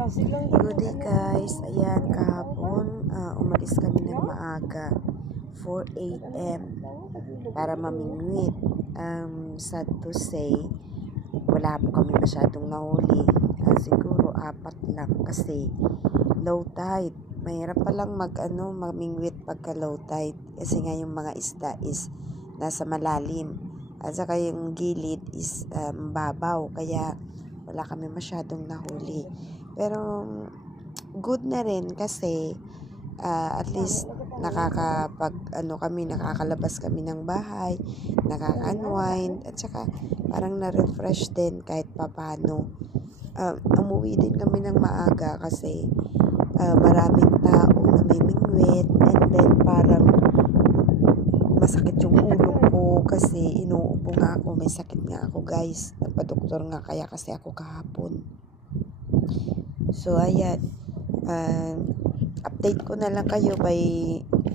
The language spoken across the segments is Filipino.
Good day guys, ayan kahapon umalis kami ng maaga 4 a.m. para mamingwit. Sad to say, wala po kami masyadong nahuli, siguro 4 lang kasi low tide. Mahirap palang mamingwit pagka low tide kasi nga yung mga isda is nasa malalim at saka yung gilid is babaw, kaya wala kami masyadong nahuli. Pero good na rin kasi at least nakakalabas kami ng bahay, nakaka-unwind at saka parang na-refresh din kahit papano. Umuwi din kami ng maaga kasi maraming tao na may mingwit, and then parang masakit yung ulo ko kasi inuubo nga ako, may sakit nga ako guys, nagpa-doktor nga kaya kasi ako kahapon. So ayan, update ko na lang kayo by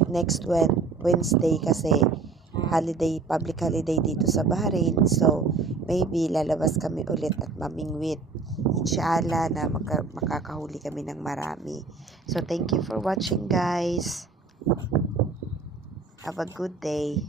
next Wednesday kasi public holiday dito sa Bahrain. So maybe lalabas kami ulit at mamingwit. Inshallah na makakahuli kami ng marami. So thank you for watching guys. Have a good day.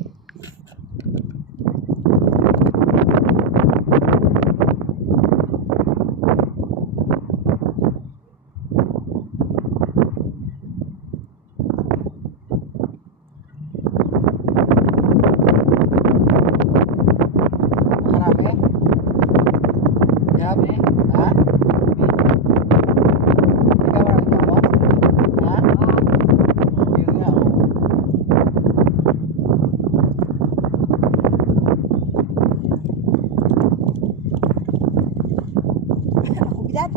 Grabe? Ha? Ikaw ang ito mo? Ha? Yun nga, oh. Ako bilat.